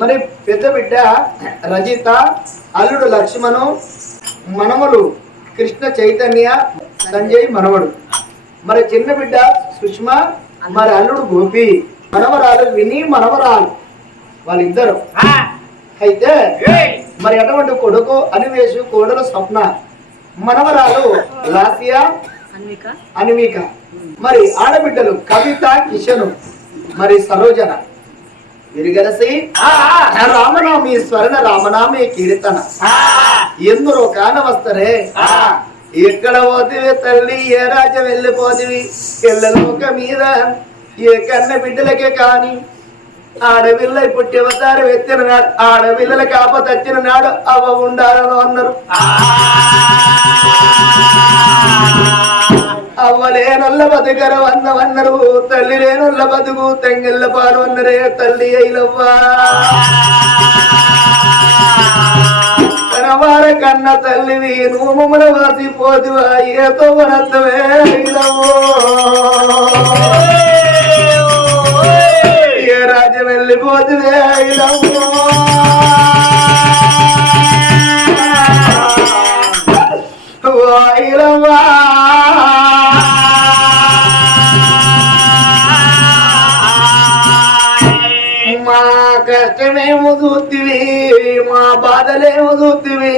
మరి పెద్ద బిడ్డ రజిత అల్లుడు లక్ష్మణు మనములు కృష్ణ చైతన్య సంజయ్ మనవడు. మరి చిన్న బిడ్డ సుష్మ మరి అల్లుడు గోపి. మనవరాలు విని మనవరాలు వాళ్ళిద్దరు. అయితే మరి అటువంటి కొడుకు అనివేశు కోడలు స్వప్న మనవరాలు లాసియా అన్విక. అన్విక మరి ఆడబిడ్డలు కవిత కిషను మరి సరోజన. విరిగలసి రామనామి స్వర్ణ రామనామి కీర్తన. ఎందరో కానవస్తరే? ఎక్కడ పోతివి తల్లి? ఏ రాజ్యం వెళ్ళిపోతివి? ఎల్లలోక మీద ఏ కన్న బిడ్డలకే కాని ఆడపిల్ల పుట్టివతారు ఎత్తిన నాడు ఆడపిల్లల కాప తచ్చిన నాడు అవ ఉండాలని అన్నారు. అవ్వలే నల్ల బతుకరు అన్నవన్నరు. తల్లి లేనుల్ల బతుకు తెంగిళ్ళ పాలు అన్నరే తల్లి అయిలవ్వా. తనవార కన్న తల్లివి నువ్వు మమ్మల వాసి పోదివా ఏతో వనత్తవే అయిలవ్వో. ఏ రాజ్యం వెళ్ళిపోతువే అయిలవ్వో. ఓ కష్టమేమో చూద్దివి మా బాధలేమో చూద్దివి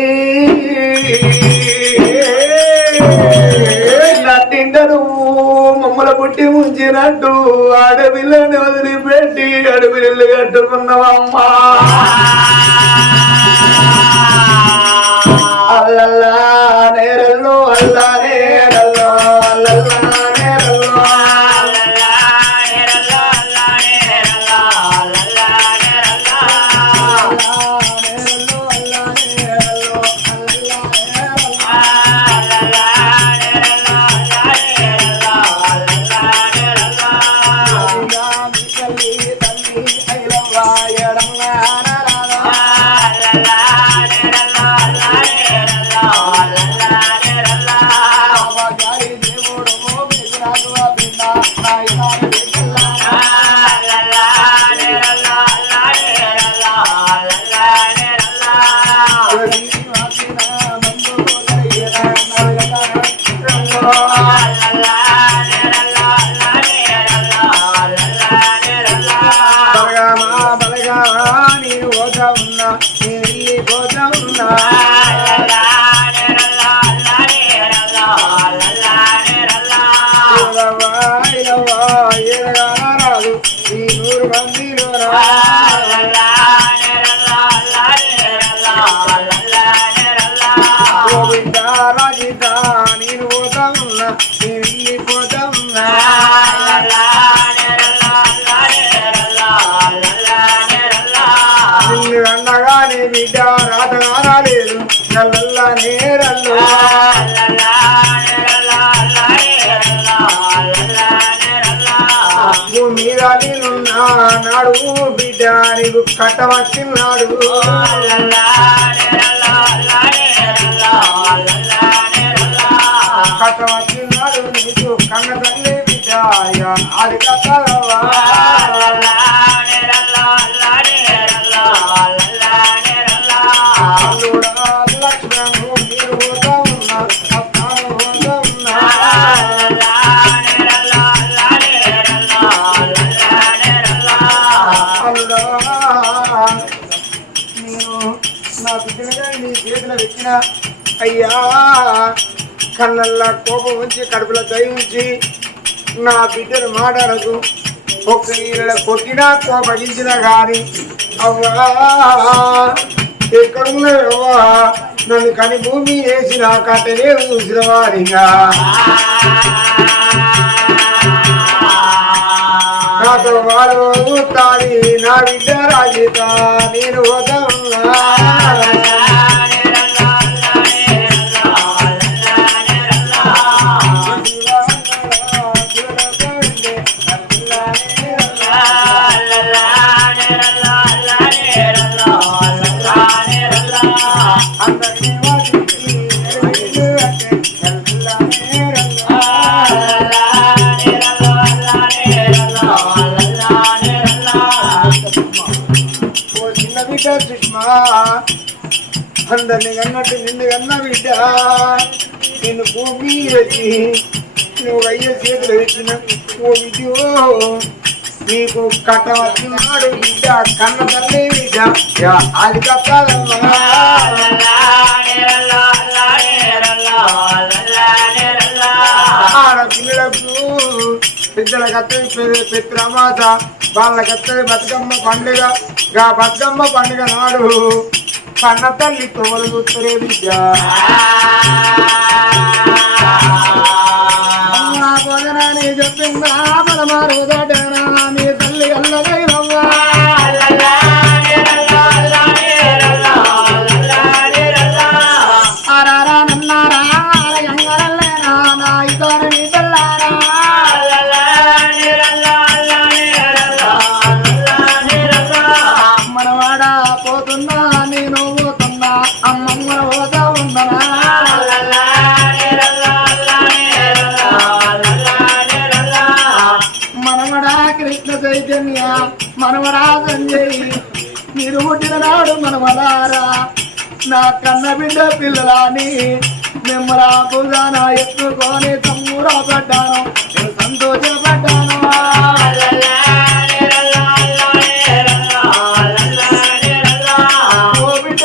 నట్టింటరు మమ్మల పుట్టి ఉంచినట్టు ఆడపిల్లని వదిలిపెట్టి అడవిల్లు కట్టుకున్నావమ్మా అల్లల్లా నేరల్లో అల్లా. నిన్ను అన్నగానే బిడ్డ రాతగా రాలేదు నల్లల్లా నేరల్లు. మీద నేనున్నా నాడు బిడ్డ నీకు కట్టవచ్చిన్నాడు కట్టవచ్చిన్నాడు నీకు కన్న తల్లి బిడ్డ అది కట్టవా నేను నా బిడ్డలుగా నీ చేతిలో పెట్టిన అయ్యా కళ్ళల్లా కోపం ఉంచి కడుపులో దయ ఉంచి నా బిడ్డను మాట్లాడదు ఒక్క ఈయన కొట్టినా కోపగించినా కానీ అవ్వా ఎక్కడున్నావా నన్ను కని భూమి వేసిన కట్టనే చూసిన వారిగా వారు నా విద్య రాజిత నేను వదన్నా అందరిని కన్నట్టు నిన్ను కన్నా బిడ్డ నిన్ను భూమి వచ్చి నువ్వు అయ్యే చేతులు పెట్టిన ఓ బిడ్డో నీకు కట్ట వచ్చినాడు బిడ్డ కన్న తల్లి బిడ్డ. అది కట్టాలమ్మా ఆడపిల్లలకు పెద్దల కత్తది పెద్దమాత వాళ్ళ కత్తది బతుకమ్మ పండుగ. బతుకమ్మ పండుగ నాడు కన్న తల్లి తోలు చూస్తరే విద్య అమ్మా భోజనాన్ని చెప్పిందా పరమారు మీ తల్లి చైతన్య మనవడా సంజయ్ మీరు పుట్టిన నాడు మనవలారా. నా కన్న బిడ్డ పిల్లలని మిమ్మల్ని భుజాన ఎత్తుకొని తమ్మురా పడ్డాను. సంతోషపడ్డాను. ఓ బిడ్డ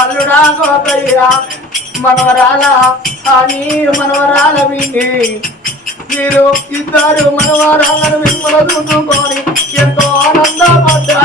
అల్లుడా గోపయ్య మనవరాల అని మనవరాల విండి మీరు ఇద్దరు మనవారాలను మిమ్మల్ని చూసుకొని ఎంతో ఆనందపడ్డా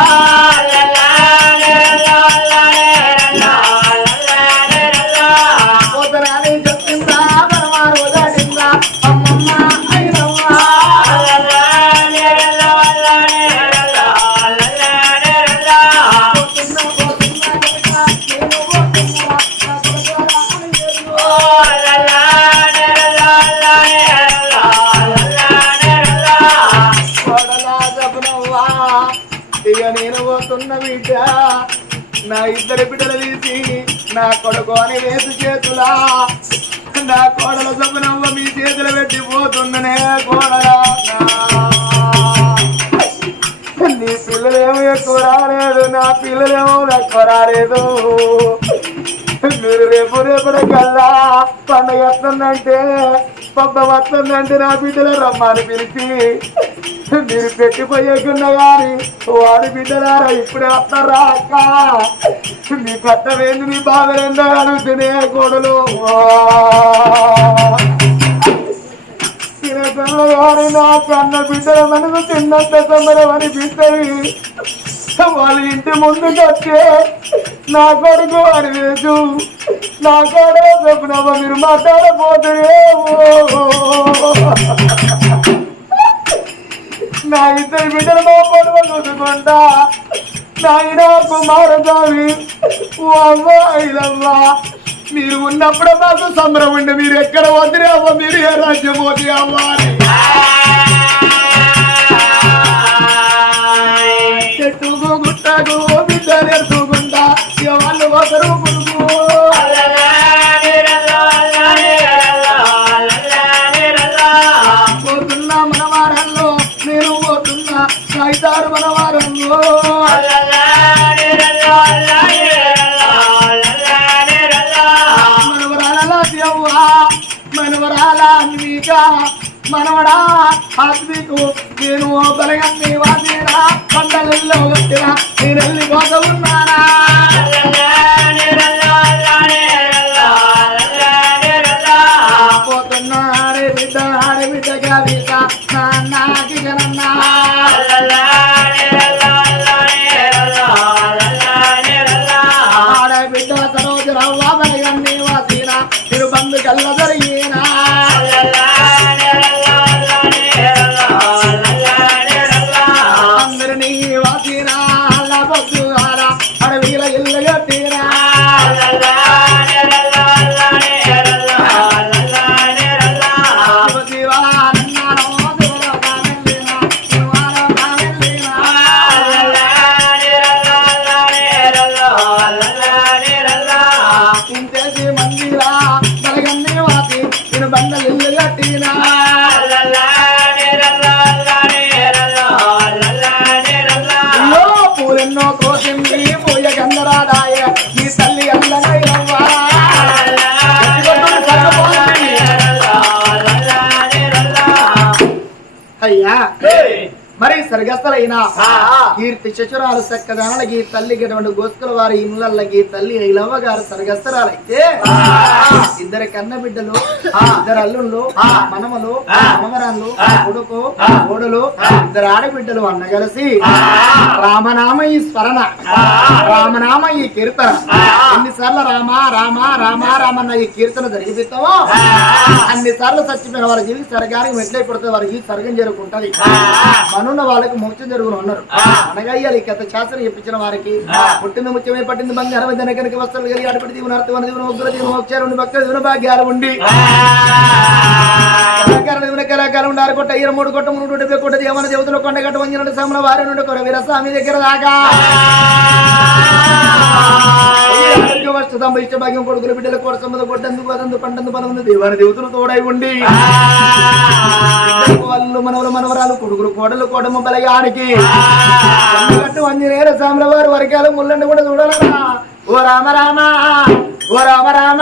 నేను పోతున్న బిడ్డ నా ఇద్దరు బిడ్డలు తీసి నా కొడుకు అని వేసి చేతులా నా కోడల జపనవ్వ మీ చేతులు పెట్టి పోతుందనే కోడలా నీ. పిల్లలేమో ఎక్కువ రాలేదు నా పిల్లలేమో ఎక్కువ రాలేదు. మీరు రేపు రేపటి కల్లా పండగ వస్తుందంటే పబ్బ వస్తుందంటే నా బిడ్డల రమ్మని పిలిచి మీరు పెట్టిపోయేకున్న గాని వాడి బిడ్డలారా ఇప్పుడు వస్తారా అక్క? నీ కట్టవేంది నీ బాధలేందో అడుగుతూనే కోడలు. తినకల్లగాని నా కన్న బిడ్డల మనసు తిన్నంత సంబరం అనిపిస్తుంది వాళ్ళ ఇంటి ముందు కట్టే నా కొడుకు అని వేసు నా కొడ చెప్పినవ్వ మీరు మాట్లాడపోతే నా ఇద్దరు బిడ్డలు మా పొడవ చూసుకుంటా నాయన కుమారస్వామి ఓ అవ్వ ఐదవ్వ మీరు ఉన్నప్పుడే మాకు సంబరం ఉండి మీరు ఎక్కడ వదిలే అవ్వ మీరు ఏ రాజ్యం పోతే అవ్వ అని. చెట్టుకు గుట్టకు బిడ్డ నేర్చుకుంటా ఇక వాళ్ళు ఒకరు ఐదారు మనవారంలో మనవరాల దేవ్వా మనవరాల అన్విక మనవడా ఆత్మీకు నేను బలగన్ని వాసినా పండగల్లో వచ్చిన నేనెళ్ళి వెళ్ళిపోతూ ఉన్నానా? ஐயா. సరిగస్తలైన ఆ. కీర్తి చచురాలు చక్కదానలకి తల్లి గిటువంటి గోస్తుల వారి ఇళ్ళకి తల్లి ఐలవ్వ గారు సరిగస్తరాలైతే ఇద్దరు కన్న బిడ్డలు ఇద్దరు అల్లుళ్ళు మనమలు మనమరాళ్ళు కొడుకు కోడలు ఇద్దరు ఆడబిడ్డలు అన్న కలిసి రామనామ ఈ స్మరణ రామనామ ఈ కీర్తన. ఎన్నిసార్లు రామ రామ రామ రామన్న ఈ కీర్తన జరిగిపిస్తామో అన్నిసార్లు చచ్చిపోయిన వాళ్ళ జీవితం సరగానికి మెట్లై పడుతుంది వారి జీవితం సరగం జరుగుతుంటది మనున్న వాళ్ళకి మోక్షం జరుగును అన్నారు. అనగా ఈ కథ శాస్త్రం చెప్పించిన వారికి పుట్టిన ముత్యమే పట్టింది బంగారం వెంటనే కనుక వస్త్రాలు కలిగి ఆడపడి దీవున అర్థం దీవున ఉగ్ర దీవున మోక్షాలు ఉండి భక్తులు దీవున భాగ్యాలు ఉండి. కళాకారుల దీవున కళాకారులు కొట్ట ఇరవై మూడు కొట్ట మూడు డెబ్బై కొట్ట దేవన దేవతలు కొండగట్ట వంజన సమల వారి నుండి కొర వీరస్వామి దగ్గర దాకా. ఇష్ట భాగ్యం కొడుకుల బిడ్డల కోట సంబంధ కొట్టందుకు అదందు పండందు పనుంది దేవాని దేవతలు తోడై ఉండి. వాళ్ళు మనవలు మనవరాలు కొడుకులు కోడలు కోడమ్మ బలయానికి కట్టు అంజనేయ సాముల వారు వరకాలు ముల్లండి కూడా చూడాలరా. ఓ రామ రామ ఓ రామ రామ.